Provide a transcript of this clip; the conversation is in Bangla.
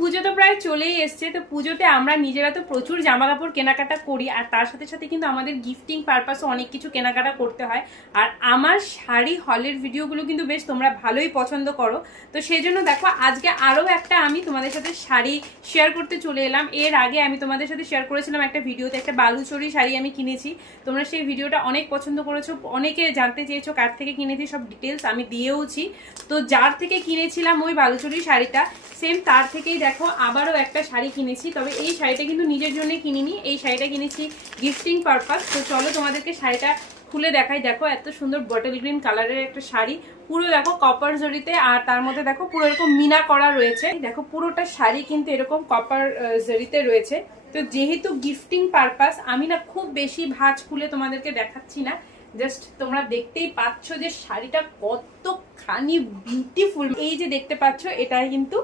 পুজো তো প্রায় চলেই এসছে, তো পুজোতে আমরা নিজেরা তো প্রচুর জামা কাপড় কেনাকাটা করি, আর তার সাথে সাথে কিন্তু আমাদের গিফটিং পারপাসও অনেক কিছু কেনাকাটা করতে হয়। আর আমার শাড়ি হলের ভিডিওগুলো কিন্তু বেশ তোমরা ভালোই পছন্দ করো, তো সেই জন্য দেখো আজকে আরও একটা আমি তোমাদের সাথে শাড়ি শেয়ার করতে চলে এলাম। এর আগে আমি তোমাদের সাথে শেয়ার করেছিলাম একটা ভিডিওতে, একটা বালুচরি শাড়ি আমি কিনেছি। তোমরা সেই ভিডিওটা অনেক পছন্দ করেছো, অনেকে জানতে চেয়েছো কার থেকে কিনেছি, সব ডিটেলস আমি দিয়েওছি। তো যার থেকে কিনেছিলাম ওই বালুচরি শাড়িটা, সেম তার থেকেই দেখো আবারও একটা শাড়ি কিনেছি। তবে এই শাড়িটা কিন্তু নিজের জন্য কিনিনি, এই শাড়িটা কিনেছি গিফটিং পারপাস। তো চলো তোমাদেরকে শাড়িটা খুলে দেখাই। দেখো এত সুন্দর বটল গ্রিন কালারের একটা শাড়ি, পুরো দেখো কপার জরিতে, আর তার মধ্যে দেখো পুরো এরকম মিনা করা রয়েছে। দেখো পুরোটা শাড়ি কিন্তু এরকম কপার জরিতে রয়েছে। তো যেহেতু গিফটিং পারপাস, আমি না খুব বেশি ভাঁজ খুলে তোমাদেরকে দেখাচ্ছি না, জাস্ট তোমরা দেখতেই পাচ্ছ যে শাড়িটা কতখানি বিউটিফুল। এই যে দেখতে পাচ্ছ, এটা কিন্তু